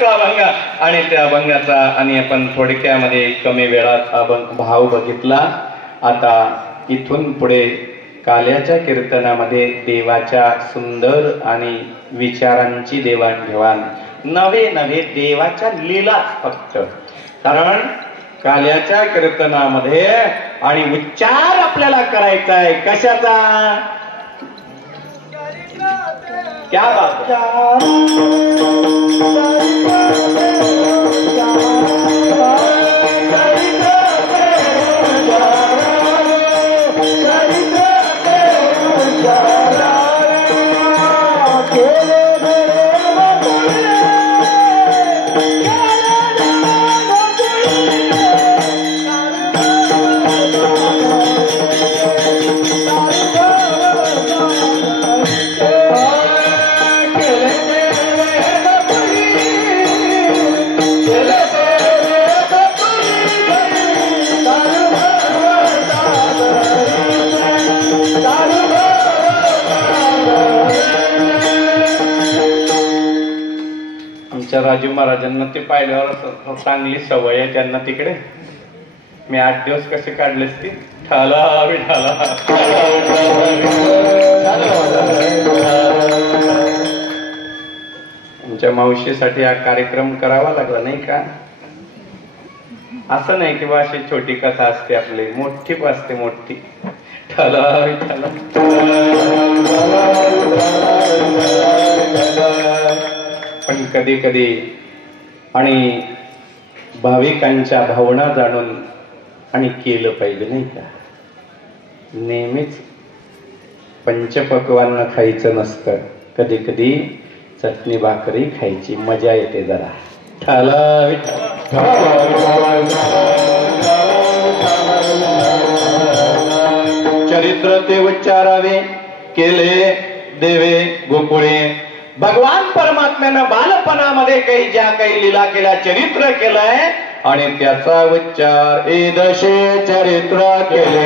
तो अभंग आणि त्या अभंगाचा आणि आपण थोडक्यामध्ये कमी वेळात भाव बघितला. आता इथून पुढे काल्याच्या कीर्तनामध्ये देवाच्या सुंदर आणि विचारांची देवाणघेवाण, नवे नवे देवाच्या लीला फक्त. कारण काल्याच्या कीर्तनामध्ये आणि उच्चार आपल्याला करायचा आहे कशाचा? क्या बात राजू महाराजांना ते पाहिल्यावर चांगली सवय आहे त्यांना तिकडे. मी 8 दिवस कसे काढलेस ती ठाला विठाला. आमच्या मावशीसाठी हा कार्यक्रम करावा लागला नाही का? असं नाही किंवा अशी छोटी कथा असते आपली, मोठी असते मोठी. ठाला विठाला पण कधी कधी आणि भाविकांच्या भावना जाणून आणि केलं पाहिजे नाही का? नेहमीच पंचपक्वान्न खायचं नसतं, कधी कधी चटणी भाकरी खायची मजा येते जरा. ठाला चरित्र ते उच्चारावे केले देवे गोकुळे. भगवान परमात्म्यानं बालपणामध्ये ज्या काही लीला केल्या, चरित्र केलंय आणि त्याचा उच्चार एदशे चरित्र केले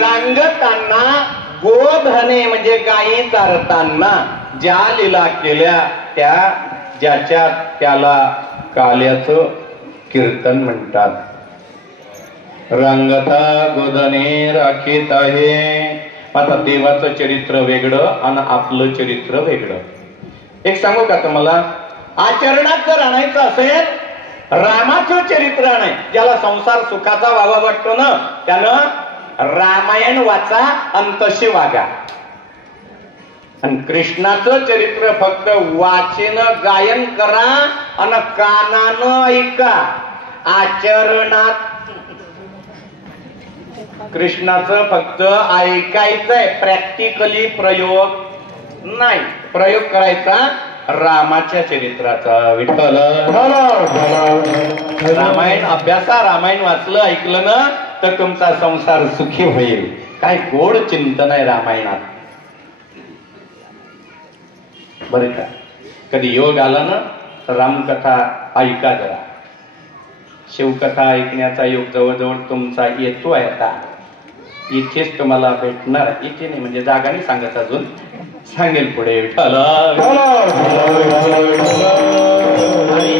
रांगताना गोधने म्हणजे गायी चारताना ज्या लीला केल्या त्या ज्याच्यात त्याला काल्याचं कीर्तन म्हणतात. रंगता गोधने राखीत आहे. आता देवाचं चरित्र वेगळं आणि आपलं चरित्र वेगळं. एक सांगू का तुम्हाला, आचरणात जर आणायचं असेल रामाचं चरित्र आणाय, ज्याला संसार सुखाचा व्हावा वाटतो ना, त्यानं रामायण वाचा आणि तसे वागा. आणि कृष्णाचं चरित्र फक्त वाचेनं गायन करा आणि कानानं ऐका. आचरणात कृष्णाचं फक्त ऐकायचंय, प्रॅक्टिकली प्रयोग नाही. प्रयोग करायचा रामाच्या चरित्राचा. विठ्ठल रामायण अभ्यासा, रामायण वाचलं ऐकलं ना तर तुमचा संसार सुखी होईल. काय गोड चिंतन आहे रामायणात बरं का. कधी योग आला ना तर रामकथा ऐका जरा. शिवकथा ऐकण्याचा योग जवळजवळ तुमचा येतो आहे. आता इथेच तुम्हाला भेटणार. इथे नाही म्हणजे जागा नाही सांगत, अजून सांगेल पुढे. आणि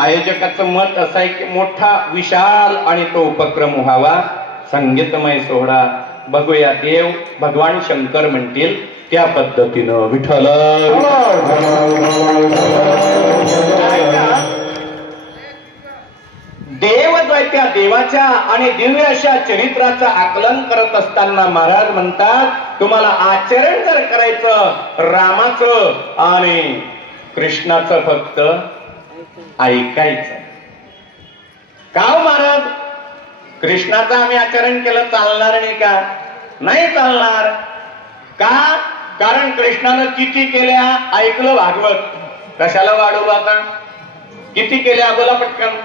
आयोजकाचं मत असं आहे की मोठा विशाल आणि तो उपक्रम व्हावा, संगीतमय सोहळा. बघूया देव भगवान शंकर म्हणतील त्या पद्धतीनं. विठ्ठल देव त्या देवाच्या आणि दिव्य अशा चरित्राचं आकलन करत असताना महाराज म्हणतात तुम्हाला आचरण जर करायचं रामाचं आणि कृष्णाचं फक्त ऐकायचं. का महाराज कृष्णाचं आम्ही आचरण केलं चालणार नाही का? नाही चालणार. का? कारण कृष्णानं किती केल्या ऐकलं भागवत. कशाला वाढवलं आता? किती केल्या बोला पटकन.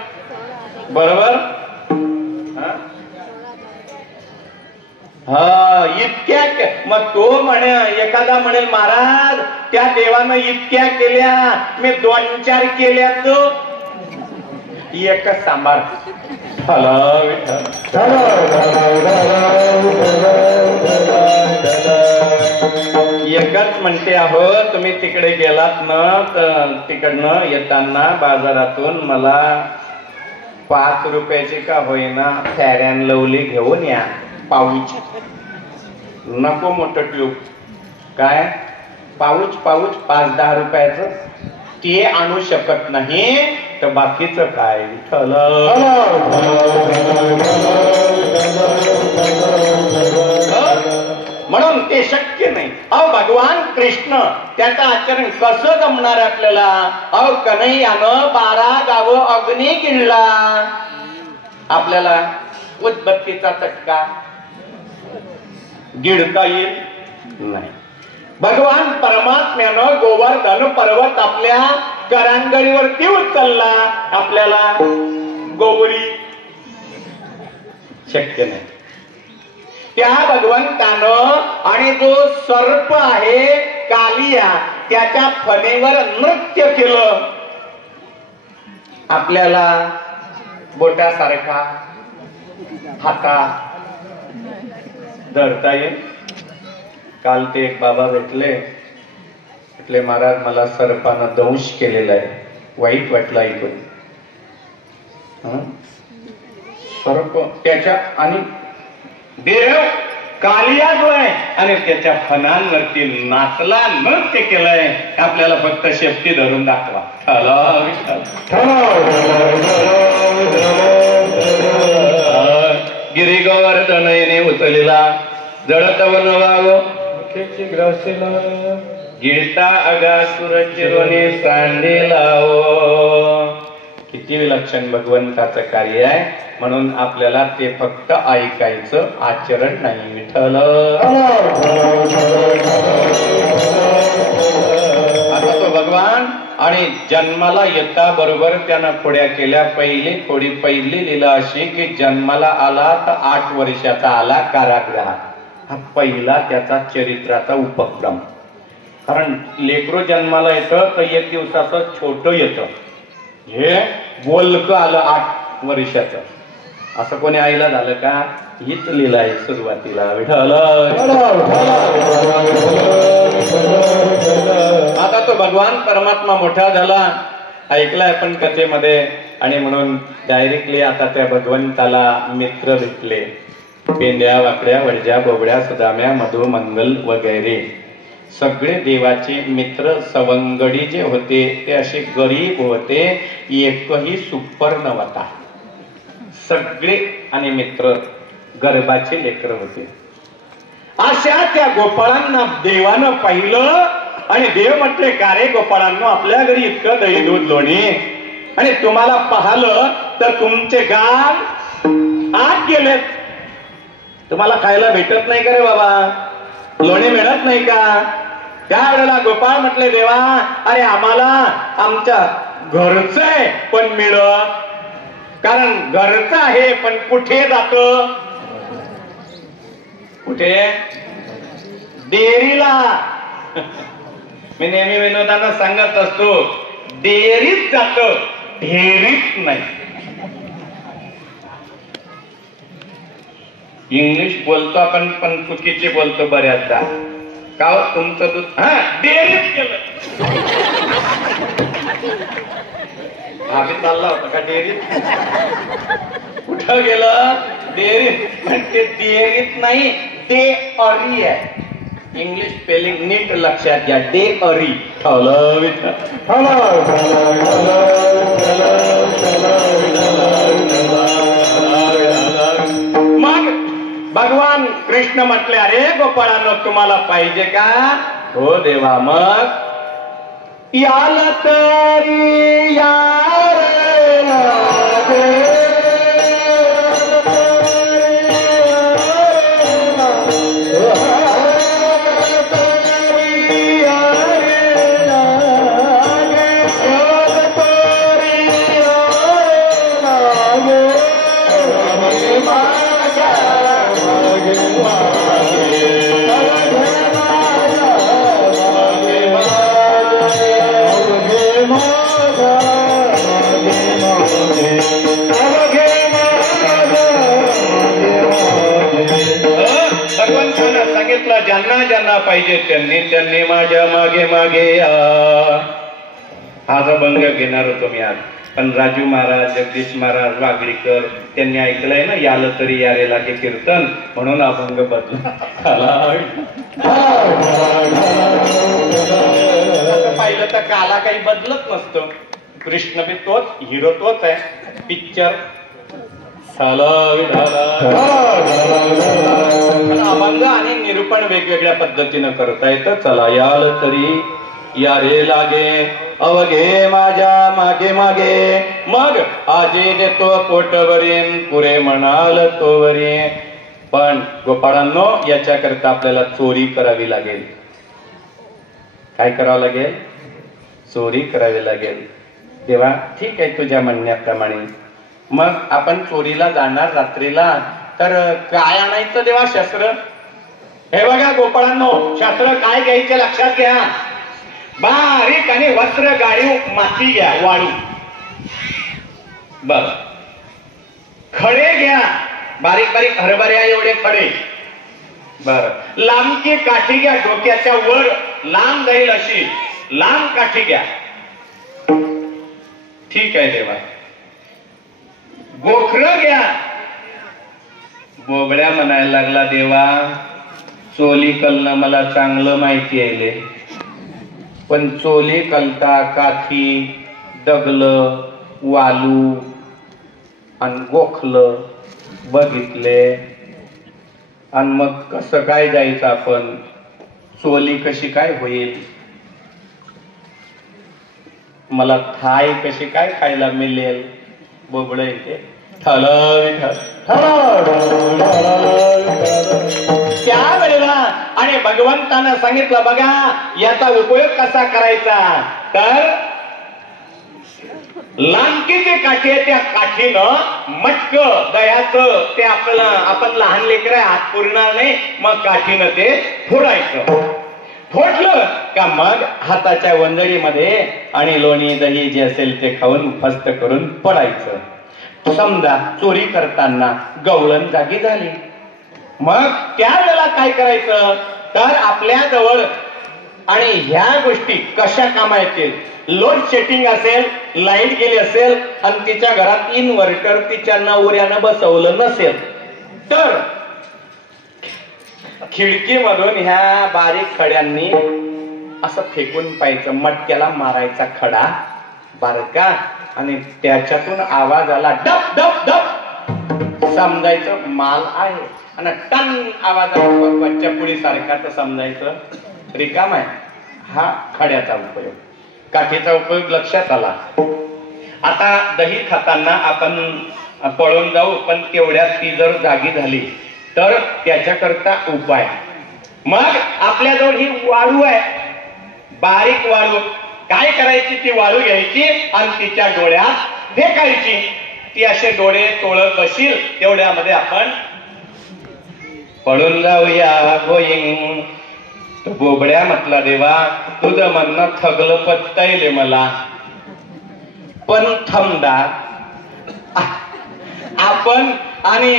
बरोबर. इतक्या मग तो म्हणे, एखादा म्हणेल महाराज त्या देवानं इतक्या केल्या, मी 2-4 केल्या, तो एकच सांभाळ. एकच म्हणते, अहो तुम्ही तिकडे गेलात ना, तर तिकडनं येताना बाजारातून मला 5 रुपयाची का होईना फेअर अँड लवली घेऊन या, पाऊच. नको मोठं ट्यूब, काय पाऊच 5-10 रुपयाचं ते आणू शकत नाही, तर बाकीचं काय म्हणून ते शक्य नाही. अहो भगवान कृष्ण त्याचं आचरण कसं जमणार आपल्याला? अहो कन्हैयानं 12 गावं अग्नी गिळला, आपल्याला उदबत्तीचा चटका गिळता येईल नाही. भगवान परमात्म्यानं गोवर्धन पर्वत आपल्या करांगडीवरती उचलला, आपल्याला गौरी शक्य नाही. त्या भगवंतानं आणि जो सर्प आहे कालिया त्याच्या फणेवर नृत्य केलं, आपल्याला बोटासारखा हाता धरता येईल. काल ते एक बाबा भेटले, महाराज मला सर्पानं दंश केलेला आहे, वाईट वाटलं ऐकून. सर्प त्याच्या आणि देव कालिया जो आहे आणि त्याच्या फणांवरती नाचला, नृत्य केलंय, आपल्याला फक्त शेपटी धरून दाखवा. गिरी गोवर्धनने उचलला जडतव नवागो गिळता अगासुर चिरोने सांडेला. किती विलक्षण भगवंताचं कार्य आहे. म्हणून आपल्याला ते फक्त ऐकायचं, आचरण नाही. विठ्ठल आता तो भगवान आणि जन्माला येता बरोबर त्यानं खोड्या केल्या. थोडी पहिली लीला अशी की जन्माला आला तर 8 वर्षाचा आला कारागृहात. हा पहिला त्याचा चरित्राचा उपक्रम. कारण लेकरू जन्माला येतं तर 1 दिवसाचं छोटं येतं, हे बोलकं आलं 8 वर्षाचं. असं कोणी आईला झालं का? हीच लीला आहे सुरुवातीला. विठ्ठल आता तो भगवान परमात्मा मोठा झाला, ऐकलाय आपण कथेमध्ये, आणि म्हणून डायरेक्टली आता त्या भगवंताला मित्र भेटले. पेंड्या, वाकड्या, वडज्या, बोबड्या, सुदाम्या, मधु, मंगल वगैरे सगळे देवाचे मित्र सवंगडी जे होते ते असे गरीब होते, एकही सुपर नव्हता. सगळे आणि मित्र गर्भाचे लेकर होते. अशा त्या गोपाळांना देवानं पाहिलं आणि देव म्हटले, का रे गोपाळांनो, आपल्या घरी इतकं दही दूध लोणी आणि तुम्हाला पाहलं तर तुमचे गाल आत गेलेत, तुम्हाला खायला भेटत नाही का रे बाबा? लोणी मिळत नाही का? त्यावेळेला गोपाळ म्हटले, देवा अरे आम्हाला आमच्या घरचं आहे पण मिळत, कारण घरचं आहे पण कुठे जात? कुठे? डेअरीला. मी नेहमी विनोदानं सांगत असतो, डेअरीत जात, डेअरीत नाही. इंग्लिश बोलतो आपण पण चुकीचे बोलतो बऱ्याचदा. का तुमचं दूध डेअरीत गेलं. आम्ही चालला होता का डेअरीत? कुठं गेलं? डेअरीत. पण ते डेअरीत नाही, डेअरी आहे. इंग्लिश स्पेलिंग नीट लक्षात घ्या, डेअरी. मग भगवान कृष्ण म्हटले, अरे गोपाळांनो तुम्हाला पाहिजे का? हो देवा. मग याला तरी यार Wow. पाहिजे त्यांनी त्यांनी माझ्या मागे मागे या. हा भंग घेणार होतो मी आज, पण राजू महाराज, जगदीश महाराज, वागडीकर त्यांनी ऐकलंय ना, यालं तरी यारे लागे कीर्तन, म्हणून अभंग बदला. पाहिलं तर काला काही बदलत नसतो. कृष्ण बी तोच, हिरो तोच आहे. पिक्चर अभंग आणि निरूपण वेगवेगळ्या पद्धतीनं करता येतं. चला याल तरी या रे लागे अवघे माझ्या मागे मागे, मग आजे देतो पोटवरीन पुरे म्हणाल तोवरी. पण गोपाळांनो, याच्याकरता आपल्याला चोरी करावी लागेल. काय करावं लागेल? चोरी करावी लागेल. देवा ठीक आहे तुझ्या म्हणण्याप्रमाणे, मग आपण चोरीला जाणार रात्रीला, तर काय आणायचं देवा? शस्त्र. हे बघा गोपाळांनो, शस्त्र काय घ्यायचे लक्षात घ्या. बारीक आणि वस्त्र गाडीव माती घ्या, वाळू. बर, खडे घ्या, बारीक बारीक हरभऱ्या एवढे खडे. बर, लांबकी काठी घ्या, डोक्याच्या वर लांब जाईल अशी लांब काठी घ्या. ठीक आहे देवा. गोखरं घ्या. बोबड्या म्हणायला लागला, देवा चोली कलनं मला चांगलं माहिती आहे, पण चोली कलता काठी, दगलं, वालू आणि गोखलं बघितले, आणि मग कसं काय जायचं आपण? चोली कशी काय होईल? मला थाय कशी काय खायला मिळेल? बोबड येते त्यावेळेला. आणि भगवंतानं सांगितलं, बघा याचा उपयोग कसा करायचा. तर लांबकीची काठी आहे, त्या काठीनं मटक दह्याचं ते आपण लहान लेकर हात पुरणार नाही, मग काठीनं ते फोडायचं. फोडलं का मग हाताच्या वंजळीमध्ये आणि लोणी दही जे असेल ते खाऊन फस्त करून पडायचं. समजा चोरी करताना गवळण जागी झाली, मग त्यावेळेला काय करायचं? तर आपल्या जवळ आणि ह्या गोष्टी कशा कामा येतील? लोड शेडिंग असेल, लाईट गेली असेल आणि तिच्या घरात इन्व्हर्टर तिच्या नवऱ्यानं बसवलं नसेल, तर खिडकीमधून ह्या बारीक खड्यांनी असं फेकून पाहायचं. मटक्याला मारायचा खडा बारका, आणि त्याच्यातून आवाज आला डप डप डप, समजायचं माल आहे. आणि टन आवाज आला पुढे सारखा, तर समजायचं रिकाम आहे. हा खड्याचा उपयोग. काठीचा उपयोग लक्षात आला. आता दही खाताना आपण पळून जाऊ, पण तेवढ्यात ती जर जागी झाली तर त्याच्याकरता उपाय. मग आपल्याजवळ ही वाळू आहे, बारीक वाळू. काय करायची? ती वाळू घ्यायची आणि तिच्या डोळ्यात फेकायची. ती असे डोळे तोळत बसील तेवढ्यामध्ये आपण पळून जाऊया गोईंग. तो बोबड्या म्हटला, देवा तुझं म्हणणं थगलं पत्तायले मला, पण थमदा आपण आणि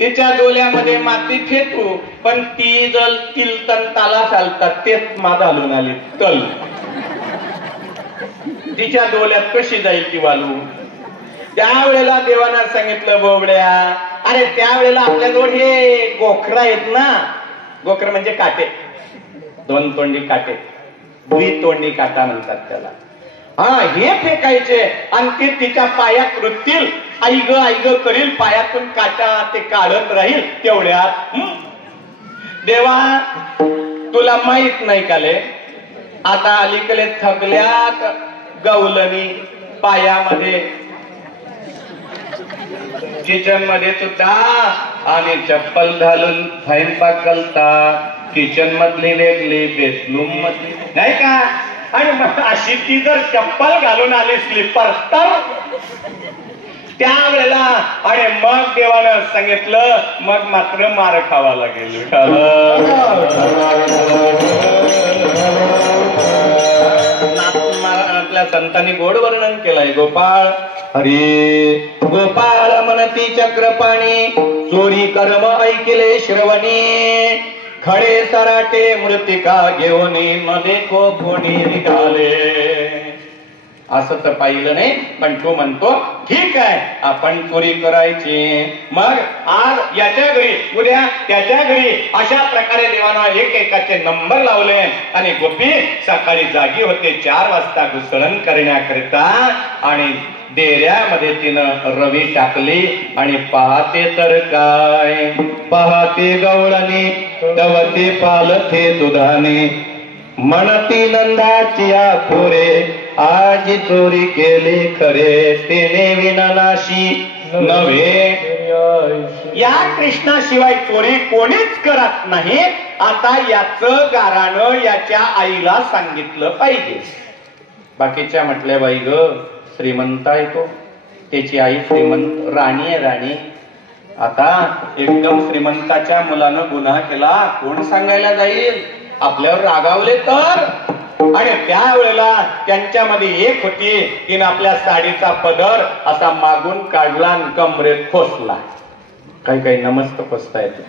तिच्या डोळ्यामध्ये माती फेकू, पण ती जल तिलतन ताला चालतात तेच माझा घालून आली तल. तिच्या डोळ्यात कशी जाईल ती वालू? त्यावेळेला देवानं सांगितलं, बोबड्या अरे त्यावेळेला आपल्याजवळ हे गोखर आहेत ना. गोखर म्हणजे काटे, दोन तोंडी काटे, द्वितोंडी काटा म्हणतात त्याला. हा, हे फेकायचे आणि ते तिच्या पायात रुततील. आई ग करील, पायातून काटा ते काढत राहील. तेवढ्यात देवा तुला माहित नाही काले, आता अलीकडे थकल्यात गवलनी पायामध्ये, किचन मध्ये सुद्धा, आणि चप्पल घालून स्वयंपाक करता. किचन मधली वेगळी, बेडरूम मधली, नाही का? आणि मग अशी ती जर चप्पल घालून आली स्लीपर, तर त्यावेळेला आणि मग देवानं सांगितलं, मग मात्र मार खावा लागेल. आपल्या संतांनी गोड वर्णन केलंय. गोपाळ हरी गोपाळ म्हणती चक्रपाणी, चोरी कर्म ऐकले श्रवणी. खडे सराटे मृतिका घेऊन मध्ये को कोणी निघाले. असं तर पाहिलं नाही, पण तो म्हणतो ठीक आहे आपण चोरी करायची. मग आज याच्या घरी उद्या त्याच्या घरी अशा प्रकारे देवाना एकेकाचे नंबर लावले आणि गोपी सकाळी जागी होते 4 वाजता घुसळण करण्याकरिता. आणि डेऱ्यामध्ये तिनं रवी टाकली आणि पाहते तर काय, पाहते गवळणी तवते पालथे दुधाने, म्हणती नंदाची पोरे आज चोरी केली खरे, तेने विनाशी नव्हे. या कृष्णाशिवाय चोरी कोणीच करत नाही. आता याच गारानं याच्या आईला सांगितलं पाहिजे. बाकीच्या म्हटल्या बाई ग श्रीमंत आहे तो, त्याची आई श्रीमंत राणी आहे राणी. आता एकदम श्रीमंताच्या मुलानं गुन्हा केला कोण सांगायला जाईल, आपल्यावर रागावले तर. आणि त्यावेळेला त्यांच्यामध्ये एक होती, तिने आपल्या साडीचा पदर असा मागून काढला आणि कमरेत खोसला. काही काही नमस्त खोसता येतो.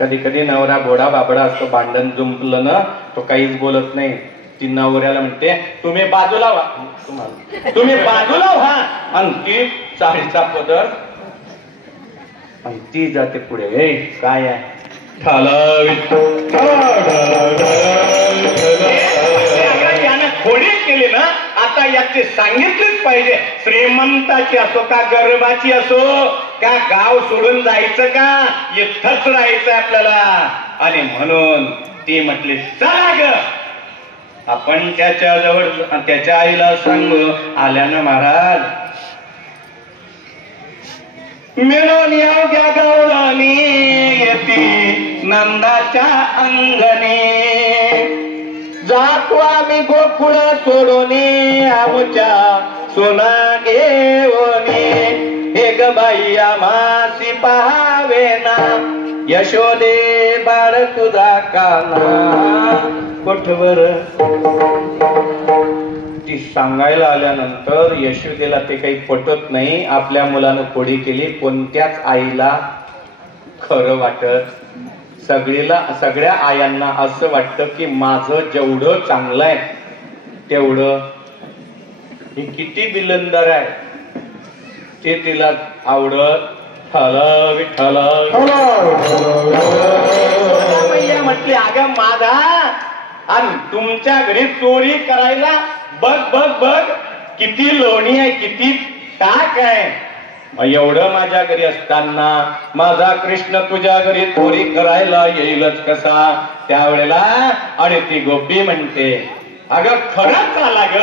कधी कधी नवरा घोडा बाबडा असतो, भांडण जुंपलं ना तो काहीच बोलत नाही. ती नवऱ्याला म्हणते तुम्ही बाजूला व्हा, तुम्ही बाजूला व्हा. आणि ती साडीचा पदर आणि ती जाते पुढे. हे काय आहे यानं खोडी केली ना. आता याची सांगितलीच पाहिजे, श्रीमंताची असो का गरिबाची असो का, गाव सोडून जायचं का इथंच राहायचं आपल्याला. आणि म्हणून ती म्हटली चला ग आपण त्याच्या जवळ त्याच्या आईला सांगू. आल्यानं महाराज मिळून योग्य गौरणी येती नंदाच्या अंगणी, जातो आम्ही गोकुळ सोडून आमच्या सोना घेऊनी. हे ग बाई आम्हासी पाहावे ना, यशोदे बाळ तुझा काना कोठवर. ती सांगायला आल्यानंतर यशोदेला ते काही पटत नाही. आपल्या मुलानं खोडी केली, कोणत्याच आईला खरं वाटत. सगळ्या आयांना असं वाटतं की माझं जेवढं चांगलं आहे तेवढं हे किती बिलंदर आहे ते तिला आवडत. विठ्ठल म्हटली अगं माझा आणि तुमच्या घरी चोरी करायला बघ बघ बघ किती लोणी आहे, किती टाक आहे. एवढं माझ्या घरी असताना माझा कृष्ण तुझ्या घरी चोरी करायला येईलच कसा. त्यावेळेला आणि ती गोपी म्हणते अगं खरंच आला ग,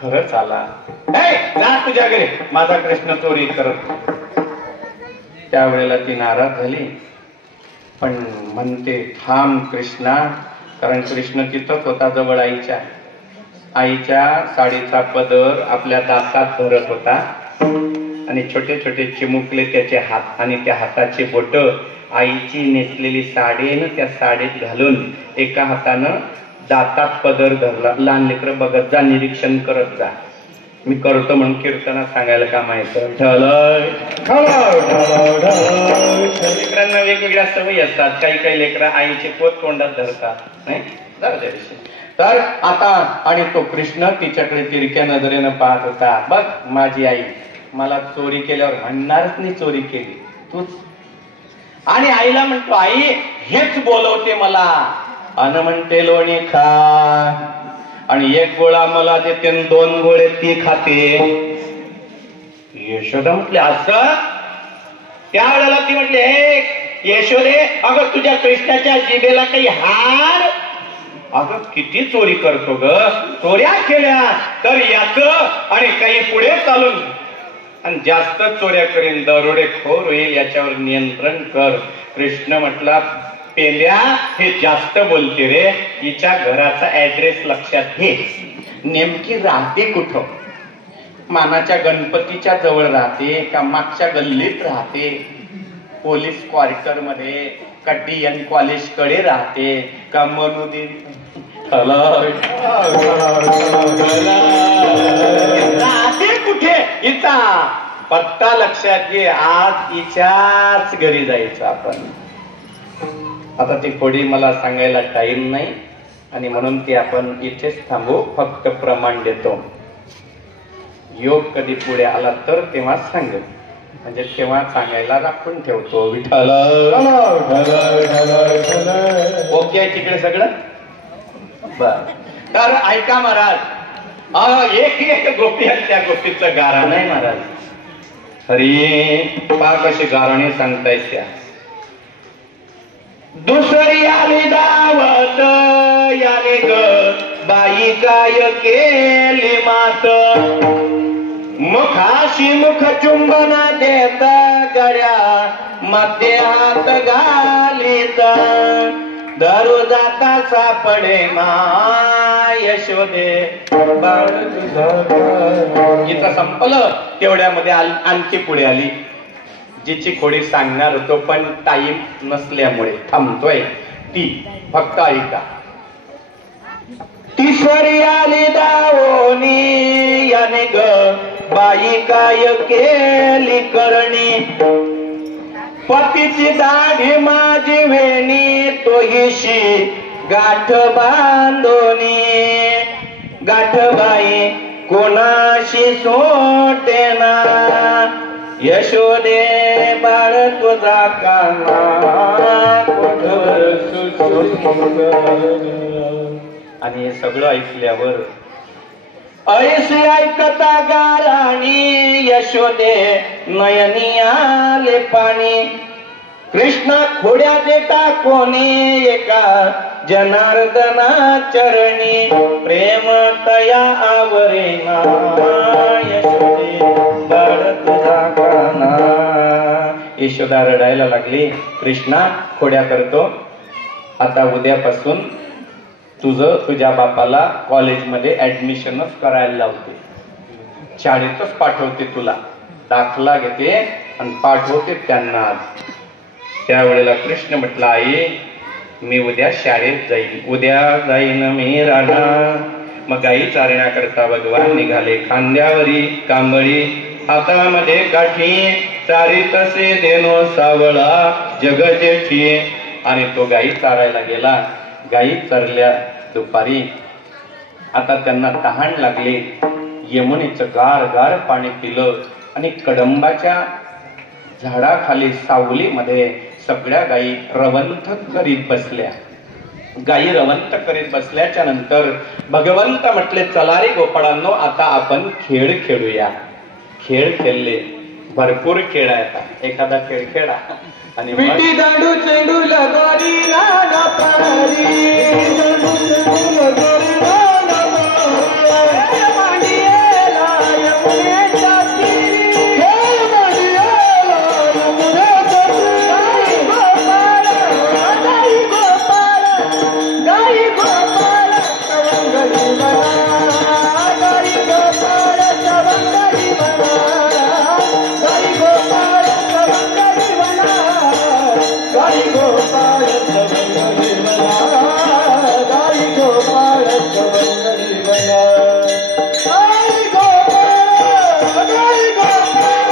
खरंच आला. जा तुझ्या घरी, माझा कृष्ण चोरी करत. त्यावेळेला ती नाराज झाली, पण म्हणते थांब कृष्णा, कारण कृष्ण तिथंच होता जवळ आईच्या. आईच्या साडीचा पदर आपल्या दातात धरत होता आणि छोटे छोटे चिमुकले त्याचे हात आणि त्या हाताचे बोट आईची नेसलेली साडीनं त्या साडीत घालून एका हातानं दातात पदर धरला. लहान लेकरं बघत जा, निरीक्षण करत जा. मी करतो म्हणून कीर्तना सांगायला का माहिती. लेकरांना वेगवेगळ्या सवयी असतात. काही काही लेकरं आईचे पोत तोंडात धरतात नाही. तर आता आणि तो कृष्ण तिच्याकडे तिरक्या नजरेनं पाहत होता. बघ माझी आई मला चोरी केल्यावर म्हणणारच नाही चोरी केली तूच. आणि आईला म्हणतो आई हेच बोलवते मला अन म्हणते लोणी खा आणि 1 गोळा मला देते 2 गोळे ती खाते. यशोदा म्हटले असं. त्यावेळेला ती म्हटली हे यशोदे अगं तुझ्या कृष्णाच्या जिभेला काही हाड. अगं किती चोरी करतो ग, चोऱ्या केल्या तर याच आणि काही पुढे चालून आणि जास्त चोऱ्या करीन, दरोडेखोर होईल, याच्यावर नियंत्रण कर. कृष्ण म्हटला पेंद्या हे जास्त बोलते रे, हिच्या घराचा ऍड्रेस लक्षात घे. नेमकी राहते कुठं, मानाच्या गणपतीच्या जवळ राहते का मागच्या गल्लीत राहते, पोलीस क्वार्टर मध्ये का DN कॉलेज कडे राहते का मनुदी राहते कुठे, हिचा पत्ता लक्षात घे. आज हिच्याच घरी जायचं आपण. आता ती खोडी मला सांगायला टाइम नाही आणि म्हणून ती आपण इथेच थांबू, फक्त प्रमाण देतो. योग कधी पुढे आला तर तेव्हा सांगेल, म्हणजे तेव्हा सांगायला राखून ठेवतो. विठ्ठल ओके आहे तिकडे सगळं बर. तर ऐका महाराज, एक गोष्टी आहे, त्या गोष्टीचं गारा नाही महाराज. हरी पा कशी गाराने सांगतायत त्या. दुसरी आली दावत याने ग बाई काय केली मात, मुखाशी मुख चुंबना देता गड्या मध्ये हात घालीत, दारू जाता सापडे यशोदे बाळ तुझा. गीता संपलं तेवढ्यामध्ये आणखी पुढे आली जिची खोडी सांगणार होतो पण टाईम नसल्यामुळे थांबतोय ती, फक्त ऐका. तिसरी आली दावोनी याने ग बाई काय केली करणी, पतीची दाढी माझी वेणी तोहीशी गाठ बांधोनी, गाठ बाई कोणाशी सोटेना यशोदे बाळ तुझा काना आणि हे सगळं ऐकल्यावर ऐशी ऐकता गाराणी यशोदे नयनी आले पाणी, कृष्णा खोड्याचे टाकोनी एका जनार्दना चरणी, प्रेम तया आवरेना यशोदे बाळ तुझा काना. यशोदा रडायला लागली, कृष्णा खोड्या करतो, आता उद्यापासून तुझ्या बापाला कॉलेजमध्ये ऍडमिशनच करायला लावते, शाळेतच पाठवते, तुला दाखला घेते आणि पाठवते त्यांना. त्यावेळेला कृष्ण म्हटला, आई मी उद्या शाळेत जाईन, उद्या जाईन मी राणा. मग गाई चारण्याकरता भगवान निघाले, खांद्यावरी कांबळी हातामध्ये काठी, चारी तसे देनो सावळा जग जेठी. आणि तो गाई चारायला गेला. गाई चरल्या दुपारी, आता त्यांना तहान लागली, यमुनेचं गार गार पाणी पिलं आणि कडंबाच्या झाडाखाली सावलीमध्ये सगळ्या गायी रवंथ करीत बसल्या. गायी रवंथ करीत बसल्याच्या नंतर भगवंत म्हटले, चला रे गोपाळांनो, आता आपण खेळ खेळूया. खेळ खेळले, भरपूर खेळ आहे, आता एखादा खेळ खेळा. आणि विटी दांडू चेंडू लगोरी लागा पारी, दांडू चेंडू लगोरी लागा पारी, मांडियेला यमुनेच्या तीरी, हे मांडियेला यमुनेच्या तीरी. गाई गोपाळ, गाई गोपाळ सवंगडी बना, गाई गोपाळ सवंगडी बना, गाई गोपाळ सवंगडी बना, गाई गोपाळ सवंगडी बना, गाई गोपाळ सवंगडी बना. गाई गोपाळ, गाई गोपाळ,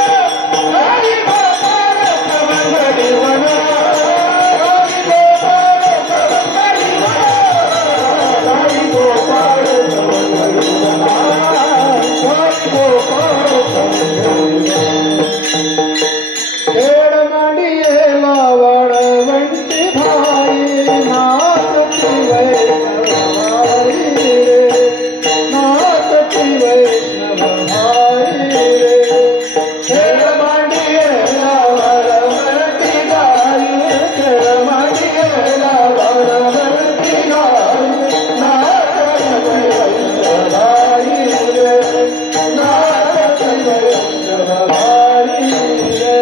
गाई गोपाळ सवंगडी बना, गाई गोपाळ सवंगडी बना, गाई गोपाळ सवंगडी बना, गाई गोपाळ सवंगडी बना. खेळ मांडियेला वाळवंटी भाई, नाचती वैष्णव भाई रे, नाचती वैष्णव भाई रे. खेळ मांडियेला वाळवंटी भाई, खेळ मांडियेला वाळवंटी भाई, नाचती वैष्णव भाई रे, नाचती वैष्णव भाई रे.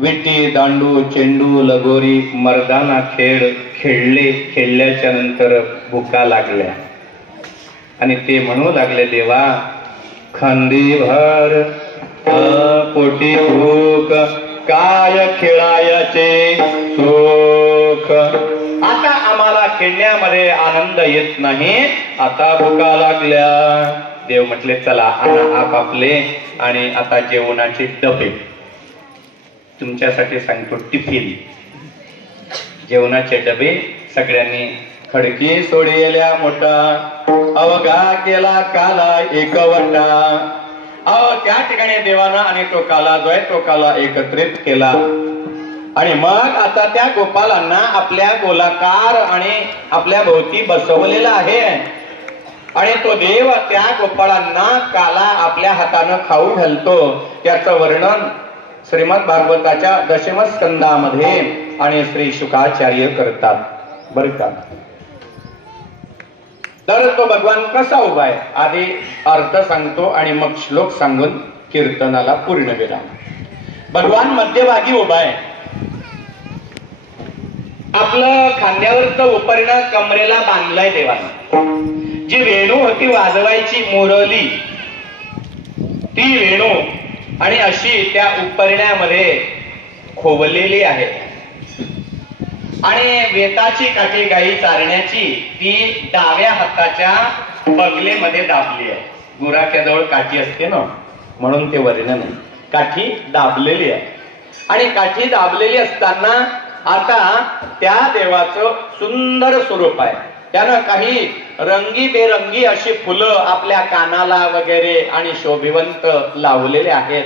विटी दांडू चेंडू लगोरी मर्दाना खेळ खेळले. खेळल्याच्या नंतर भुका लागल्या आणि ते म्हणू लागले, देवा खंदी भर पोटी भूक, काय खेळायचे सुख. आता आम्हाला खेळण्यामध्ये आनंद येत नाही, आता भुका लागल्या. देव म्हटले, चला आणा आपापले आणि आता जेवणाचे डबे. तुमच्यासाठी सांगतो टिफिन, जेवणाचे डबे सगळ्यांनी खडकी सोडलेल्या मोठा, अवघा केला काला एकवटा. त्या ठिकाणी देवानं आणि तो काला जो आहे तो काला एकत्रित केला. आणि मग आता त्या गोपालांना आपल्या गोलाकार आणि आपल्या भोवती बसवलेला आहे. आणि तो देव त्या गोपाळांना काला आपल्या हातानं खाऊ घालतो. त्याचं वर्णन श्रीमद भागवताच्या दशम स्कंदामध्ये आणि श्री शुकाचार्य करतात बर का. तर तो भगवान कसा उभा आहे आधी अर्थ सांगतो आणि मग श्लोक सांगून कीर्तनाला पूर्ण विराम. भगवान मध्यभागी उभा आहे. आपलं खांद्यावरचं उपरणं कमरेला बांधलंय देवानं. जी वेणू होती वाजवायची मुरली ती वेणू आणि अशी त्या उपरण्यामध्ये खोवलेली आहे. आणि वेताची काठी गाई चारण्याची ती डाव्या हाताच्या बगलेमध्ये दाबली आहे. गुराख्याजवळ काठी असते ना, म्हणून ते वर्णन आहे. काठी दाबलेली आहे. आणि काठी दाबलेली असताना आता त्या देवाचं सुंदर स्वरूप आहे. त्यानं काही रंगीबेरंगी अशी फुलं आपल्या कानाला वगैरे आणि शोभिवंत लावलेले आहेत.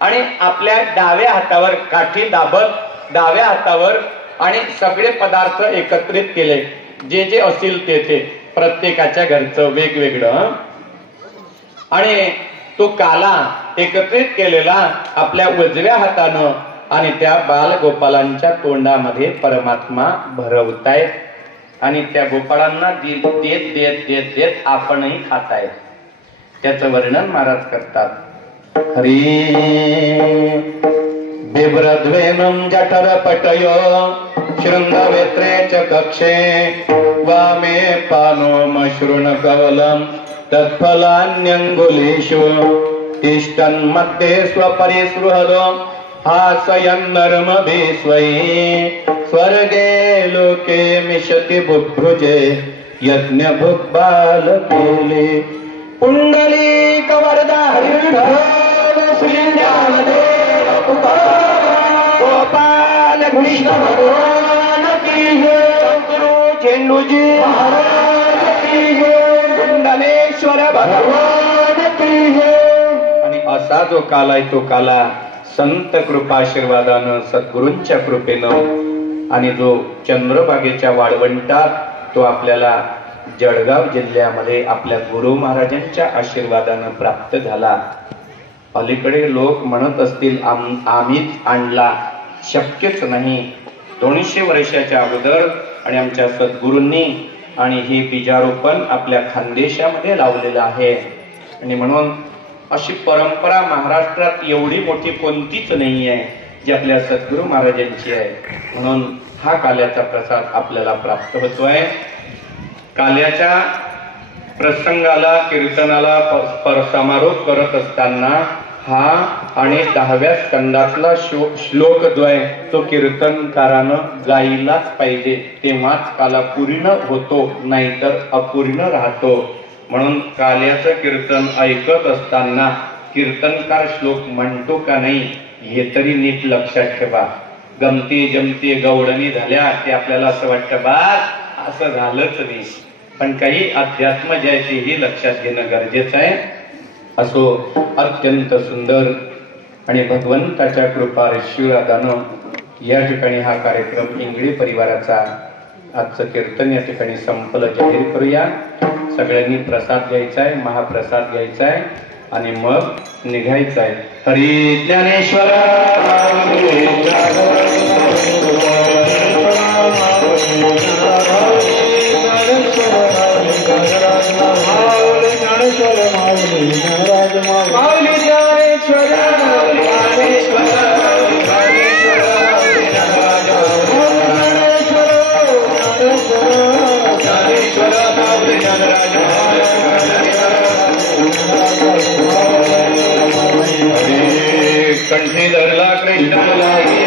आणि आपल्या डाव्या हातावर काठी दाबत डाव्या हातावर आणि सगळे पदार्थ एकत्रित केले, जे जे असतील ते प्रत्येकाच्या घरचं वेगवेगळं. आणि तो काला एकत्रित केलेला आपल्या उजव्या हातानं आणि त्या बालगोपालांच्या तोंडामध्ये परमात्मा भरवतायत. आणि त्या गोपाळांना देत देत देत देत आपणही खातायत. त्याचं वर्णन महाराज करतात. हरी बिभ्रद्वेनं जठरपटयो शृंगवेत्रे च कक्षे वामे पानोमश्रुण कवलं तत्फलान्यंगुलीषु तिष्ठन्मध्ये स्वपरिसृहलो हासयन्नर्मभिस्वै स्वर्गे लोके मिशति बुभुजे यज्ञभुक्बालकेले पुंडलीकवरदा गोपाल कृष्ण भगवान की जय. सद्गुरु झेंडूजी महाराज की जय. कुंडलेश्वर भगवान की जय. आणि असा जो काला आहे तो काला संत कृपाशीर्वादानं सद्गुरूंच्या कृपेनं आणि जो चंद्रभागेच्या वाळवंटात तो आपल्याला जळगाव जिल्ह्यामध्ये आपल्या गुरु महाराजांच्या आशीर्वादानं प्राप्त झाला. अलीकडे लोक म्हणत असतील आम्हीच आणला, शक्यच नाही. 200 वर्षाच्या अगोदर आणि आमच्या सद्गुरूंनी आणि हे बीजारोपण आपल्या खानदेशामध्ये लावलेलं आहे. आणि म्हणून अशी परंपरा महाराष्ट्रात एवढी मोठी कोणतीच नाही आहे जी आपल्या सद्गुरू महाराजांची आहे. म्हणून हा काल्याचा प्रसाद आपल्याला प्राप्त होतोय. काल्याच्या प्रसंगाला कीर्तनाला समारोप करत असताना हा आणि 10व्या स्कंदातला श्लोक जो आहे तो कीर्तनकारानं गायलाच पाहिजे, तेव्हाच काला पूर्ण होतो, नाहीतर अपूर्ण राहतो. म्हणून काल्याचं कीर्तन ऐकत असताना कीर्तनकार श्लोक म्हणतो का नाही हे तरी नीट लक्षात ठेवा. गमती जमती गवडणी झाल्या ते आपल्याला असं वाटतं बास असं झालंच नाही, पण काही अध्यात्म जे आहे तेही लक्षात घेणं गरजेचं आहे. असो अत्यंत सुंदर आणि भगवंताच्या कृपा आशीर्वादानं या ठिकाणी हा कार्यक्रम इंगळी परिवाराचा आजचं कीर्तन या ठिकाणी संपलं जाहीर करूया. सगळ्यांनी प्रसाद घ्यायचा आहे, महाप्रसाद घ्यायचा आहे आणि मग निघायचं आहे. हरी ज्ञानेश्वर कंठी धरला कृष्णाला हरे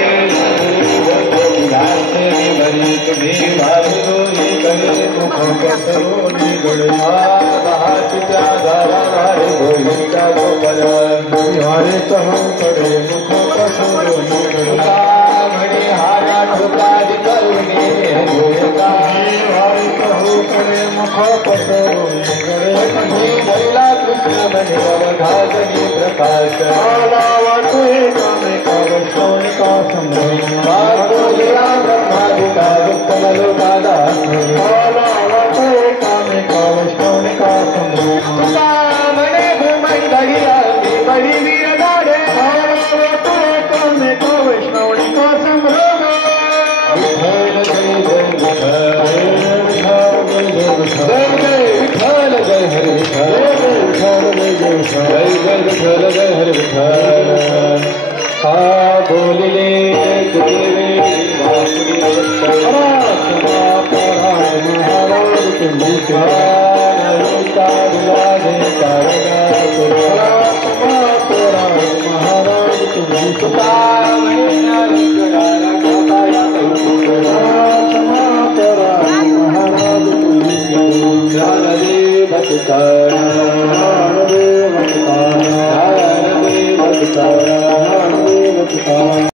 धरला कृष्ण म्हणे अवघाजनी प्रकाश वैष्णवनिका संभ्रमिया ब्रह्मादिका उत्तमलोकादा वैष्णवनिका संभ्रम म्हणे भूमंडळी बडी वीर गाडे वैष्णवनिका संभ्रम जय जय विठ्ठल जय हरे विठ्ठल जय जय विठ्ठल जय हरे विठ्ठल हा बोलिले देवे